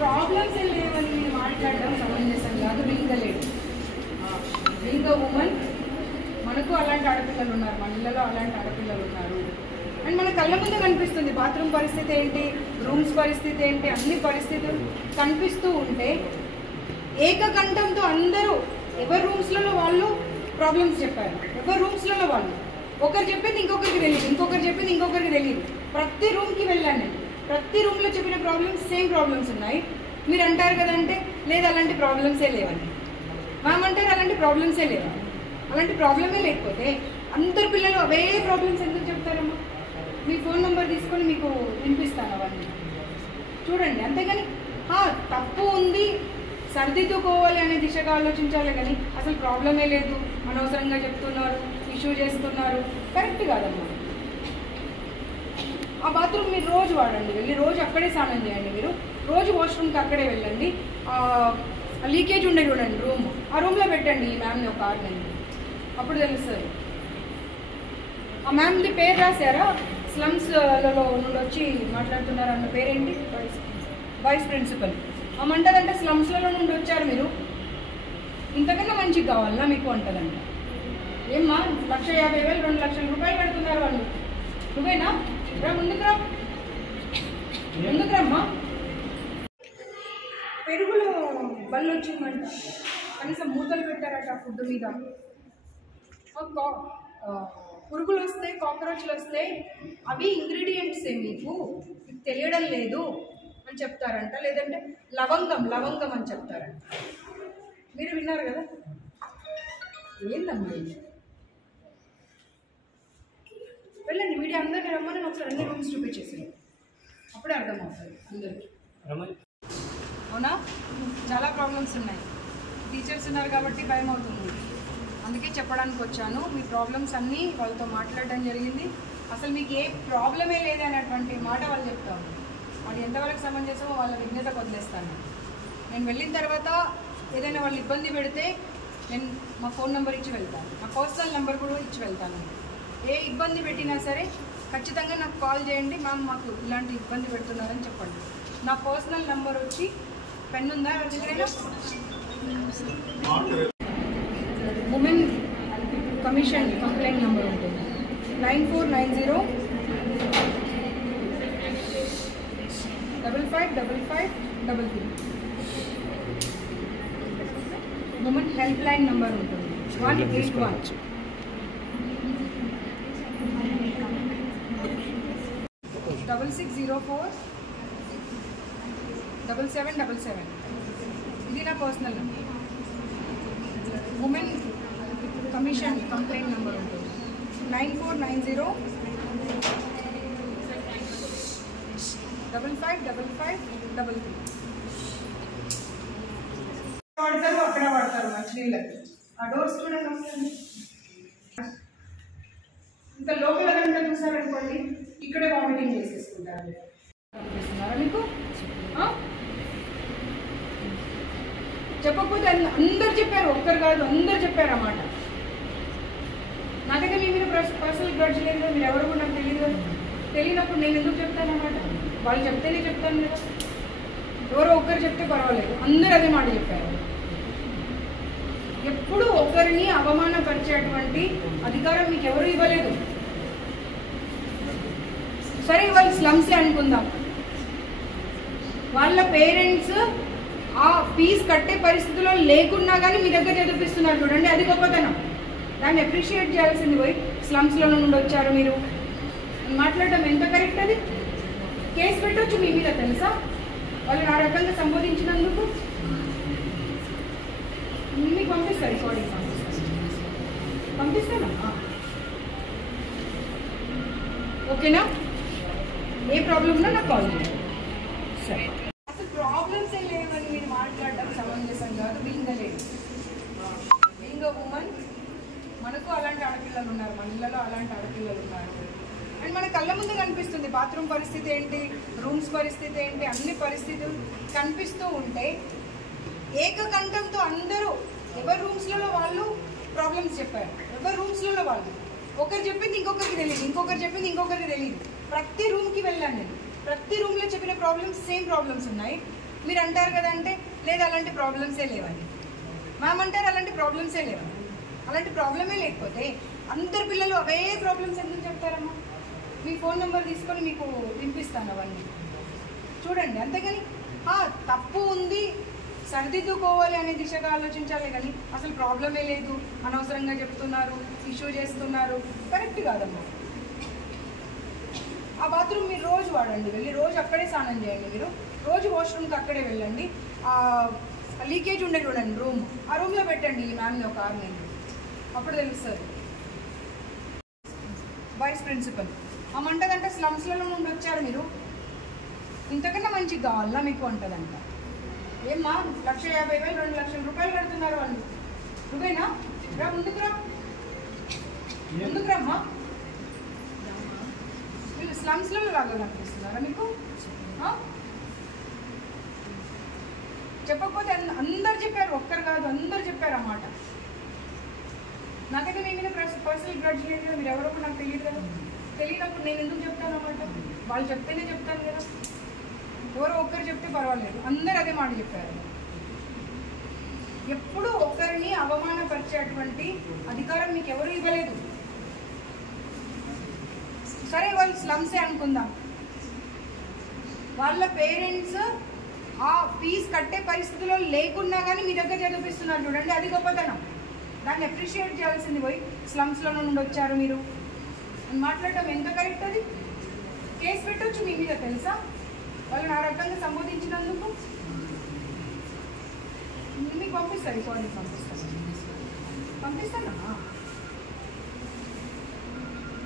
Problems లేవని మీరు మాట్లాడడం సమంజసం కాదు. రీగలేదు రీగ ఉమెన్ మనకు అలాంటి ఆడపిల్లలు ఉన్నారు, మన ఇళ్ళలో అలాంటి ఆడపిల్లలు ఉన్నారు. అండ్ మన కళ్ళ ముందు కనిపిస్తుంది బాత్రూమ్ పరిస్థితి ఏంటి, రూమ్స్ పరిస్థితి ఏంటి, అన్ని పరిస్థితులు కనిపిస్తూ ఉంటే ఏకకంఠంతో అందరూ ఎవరి రూమ్స్లలో వాళ్ళు ప్రాబ్లమ్స్ చెప్పారు. ఎవరి రూమ్స్లలో వాళ్ళు ఒకరు చెప్పింది ఇంకొకరికి తెలియదు, ఇంకొకరు చెప్పింది ఇంకొకరికి తెలియదు. ప్రతి రూమ్కి వెళ్ళాను నేను, ప్రతి రూమ్లో చెప్పిన ప్రాబ్లమ్స్ సేమ్ ప్రాబ్లమ్స్ ఉన్నాయి. మీరు అంటారు కదంటే లేదు అలాంటి ప్రాబ్లమ్సే లేవని, మ్యామ్ అంటారు అలాంటి ప్రాబ్లమ్సే లేవని. అలాంటి ప్రాబ్లమే లేకపోతే అందరు పిల్లలు అవే ప్రాబ్లమ్స్ ఎందుకు చెప్తారమ్మా? మీ ఫోన్ నెంబర్ తీసుకొని మీకు వినిపిస్తాను అవన్నీ చూడండి. అంతేగాని తప్పు ఉంది సర్దిద్దుకోవాలి అనే దిశగా ఆలోచించాలి కానీ అసలు ప్రాబ్లమే లేదు అనవసరంగా చెప్తున్నారు, ఇష్యూ చేస్తున్నారు, కరెక్ట్ కాదమ్మా. ఆ బాత్రూమ్ మీరు రోజు వాడండి, వెళ్ళి రోజు అక్కడే స్నానం చేయండి, మీరు రోజు వాష్రూమ్కి అక్కడే వెళ్ళండి. లీకేజ్ ఉండే చూడండి రూమ్, ఆ రూమ్లో పెట్టండి ఈ మ్యామ్ని ఒక 6 నెలలు, అప్పుడు తెలుస్తుంది. ఆ మ్యామ్ది పేరు రాశారా? స్లమ్స్లలో నుండి వచ్చి మాట్లాడుతున్నారు అన్న పేరేంటి? Vice principal. అమ్మంటదంటే స్లమ్స్లలో నుండి వచ్చారు మీరు, ఇంతకన్నా మంచిగా కావాలన్నా మీకు అంటదంట. ఏమ్మా 1,50,000 2 లక్షల రూపాయలు పెడుతున్నారు వాళ్ళు, నువ్వేనా? రా ముందుకు రా, ముందుకు రమ్మా. పెరుగులో బళ్ళు వచ్చిందంట, కనీసం మూతలు పెట్టారట ఫుడ్ మీద. పురుగులు వస్తాయి, కాక్రోచ్లు వస్తాయి, అవి ఇంగ్రీడియంట్సే మీకు తెలియడం లేదు అని చెప్తారంట. లేదంటే లవంగం లవంగం అని చెప్తారంట. మీరు విన్నారు కదా? ఏందమ్మా వెళ్ళండి, మీడియా అందరినీ రమ్మని ఒకసారి అన్ని రూమ్స్ చూపించేసారు, అప్పుడే అర్థమవుతుంది అందరికీ. అవునా? చాలా ప్రాబ్లమ్స్ ఉన్నాయి, టీచర్స్ ఉన్నారు కాబట్టి భయం అవుతుంది, అందుకే చెప్పడానికి వచ్చాను. మీ ప్రాబ్లమ్స్ అన్నీ వాళ్ళతో మాట్లాడడం జరిగింది. అసలు మీకు ఏ ప్రాబ్లమే లేదనేటువంటి మాట వాళ్ళు చెప్తాను. అది ఎంతవరకు సమంజసమో వాళ్ళ విజ్ఞతకు వదిలేస్తాను. నేను వెళ్ళిన తర్వాత ఏదైనా వాళ్ళు ఇబ్బంది పెడితే నేను మా ఫోన్ నెంబర్ ఇచ్చి వెళ్తాను, నా పర్సనల్ నెంబర్ కూడా ఇచ్చి వెళ్తాను. ఏ ఇబ్బంది పెట్టినా సరే ఖచ్చితంగా నాకు కాల్ చేయండి, మ్యామ్ మాకు ఇలాంటి ఇబ్బంది పెడుతున్నారని చెప్పండి. నా పర్సనల్ నెంబర్ వచ్చి పెన్ ఉందా దగ్గరైనా? ఉమెన్ కమిషన్ కంప్లైంట్ నెంబర్ ఉంటుంది 9490 555533. ఉమెన్ హెల్ప్ లైన్ నెంబర్ ఉంటుంది 181. 6604 7777. ఇది నా personal number. Women commission complaint number ఉంటుంది 9490 555533. వాడతారు అక్కడ వాడతారు మంచినీళ్ళకి. ఆ డోర్స్ చూడండి వస్తుంది. ఇంకా లోపల కనుక చూసారనుకోండి ఇక్కడే వామిటింగ్ చేసేసుకుంటారు. కనిపిస్తున్నారా మీకు? చెప్పకపోతే అందరు చెప్పారు, ఒక్కరు కాదు అందరు చెప్పారు అన్నమాట. నాకైతే మీ మీద పర్సనల్ గ్రడ్జ్ లేదు, మీరు ఎవరు కూడా నాకు తెలియదు. తెలియనప్పుడు నేను ఎందుకు చెప్తాను అన్నమాట? వాళ్ళు చెప్తేనే చెప్తాను కదా. ఎవరో ఒక్కరు చెప్తే పర్వాలేదు, అందరూ అదే మాట చెప్పారు. ఎప్పుడు ఒకరిని అవమానపరిచేటువంటి అధికారం మీకు ఎవరు ఇవ్వలేదు. సరే వాళ్ళు స్లమ్సే అనుకుందాం, వాళ్ళ పేరెంట్స్ ఆ ఫీజు కట్టే పరిస్థితిలో లేకున్నా కానీ మీ దగ్గర చదివిస్తున్నారు చూడండి, అది గొప్పతనం. దాన్ని అప్రిషియేట్ చేయాల్సింది. పోయి స్లమ్స్లో నుండి వచ్చారు మీరు మాట్లాడటం ఎంత కరెక్ట్? అది కేసు పెట్టవచ్చు మీ మీద, తెలుసా? వాళ్ళని ఆ రకంగా సంబోధించినందుకు. మీకు పంపిస్తారు, రికార్డింగ్ పంపిస్తాను. ఓకేనా? ఏ ప్రాబ్లం ఉన్నా నాకు కాల్ చేయండి. సరే, అసలు ప్రాబ్లమ్స్ ఏం లేవని మీరు మాట్లాడడం సమంజసం కాదు. బీయింగ్ ఉమెన్ మనకు అలాంటి ఆడపిల్లలు ఉన్నారు, మన ఇళ్ళలో అలాంటి ఆడపిల్లలు ఉన్నారు. అండ్ మన కళ్ళ ముందు కనిపిస్తుంది బాత్రూమ్ పరిస్థితి ఏంటి, రూమ్స్ పరిస్థితి ఏంటి, అన్ని పరిస్థితులు కనిపిస్తూ ఉంటే ఏకకంఠంతో అందరూ ఎవరి రూమ్స్లలో వాళ్ళు ప్రాబ్లమ్స్ చెప్పారు. ఎవరి రూమ్స్లలో వాళ్ళు ఒకరు చెప్పింది ఇంకొకరికి తెలియదు, ఇంకొకరు చెప్పింది ఇంకొకరికి తెలియదు. ప్రతి రూమ్కి వెళ్ళాను నేను, ప్రతి రూమ్లో చెప్పిన ప్రాబ్లమ్స్ సేమ్ ప్రాబ్లమ్స్ ఉన్నాయి. మీరు అంటారు కదా అంటే లేదు అలాంటి ప్రాబ్లమ్సే లేవని. మ్యామ్ అంటారు అలాంటి ప్రాబ్లమ్సే లేవని. అలాంటి ప్రాబ్లమే లేకపోతే అందరు పిల్లలు అవే ప్రాబ్లమ్స్ ఎందుకు చెప్తారమ్మా? మీ ఫోన్ నెంబర్ తీసుకొని మీకు వినిపిస్తాను అవన్నీ చూడండి. అంతేగాని తప్పు ఉంది సరిదిద్దుకోవాలి అనే దిశగా ఆలోచించాలి కానీ అసలు ప్రాబ్లమే లేదు, అనవసరంగా చెప్తున్నారు, ఇష్యూ చేస్తున్నారు, కరెక్ట్ కాదమ్మా. ఆ బాత్రూమ్ మీరు రోజు వాడండి, వెళ్ళి రోజు అక్కడే స్నానం చేయండి. మీరు రోజు వాష్రూమ్కి అక్కడే వెళ్ళండి. లీకేజ్ ఉండే చూడండి రూమ్, ఆ రూమ్లో పెట్టండి ఈ మ్యామ్ని ఒక 6 నెలలు, అప్పుడు తెలుస్తుంది. వైస్ ప్రిన్సిపల్ అమ్మంటదంటే స్లమ్స్లలో నుండి వచ్చారు మీరు, ఇంతకన్నా మంచిగా కావాలా మీకు అంటదంట. ఏమ్మా 1,50,000 2 లక్షల రూపాయలు కడుతున్నారు వాళ్ళు, నువ్వేనా? రా ముందుకు రా, ముందుకు రమ్మా. వీళ్ళు స్లమ్స్లలో లాగా కనిపిస్తున్నారా మీకు? చెప్పకపోతే అందరు చెప్పారు, ఒక్కరు కాదు అందరు చెప్పారు అన్నమాట. నాకైతే మీ మీద పర్సనల్ గ్రడ్జ్ లేదు కదా, మీరు ఎవరో నాకు తెలియదు కదా. తెలియనప్పుడు నేను ఎందుకు చెప్తాను అన్నమాట? వాళ్ళు చెప్తేనే చెప్తాను కదా. ఎవరో ఒక్కరు చెప్తే పర్వాలేదు, అందరు అదే మాట చెప్పారు. ఎప్పుడు ఒక్కరిని అవమానపరిచేటువంటి అధికారం మీకు ఎవరు ఇవ్వలేదు. సరే వాళ్ళు స్లమ్సే అనుకుందాం, వాళ్ళ పేరెంట్స్ ఆ ఫీజు కట్టే పరిస్థితిలో లేకున్నా కానీ మీ దగ్గర చదివిస్తున్నారు చూడండి, అది గొప్పతనం. దాన్ని అప్రిషియేట్ చేయాల్సింది. పోయి స్లమ్స్లో నుండి వచ్చారు మీరు అని మాట్లాడటం ఎంత కరెక్ట్? అది కేసు పెట్టవచ్చు మీ మీద తెలుసా, వాళ్ళని ఆ రకంగా సంబోధించినందుకు. మీకు పంపిస్తారు, రికార్డింగ్ పంపిస్తాను.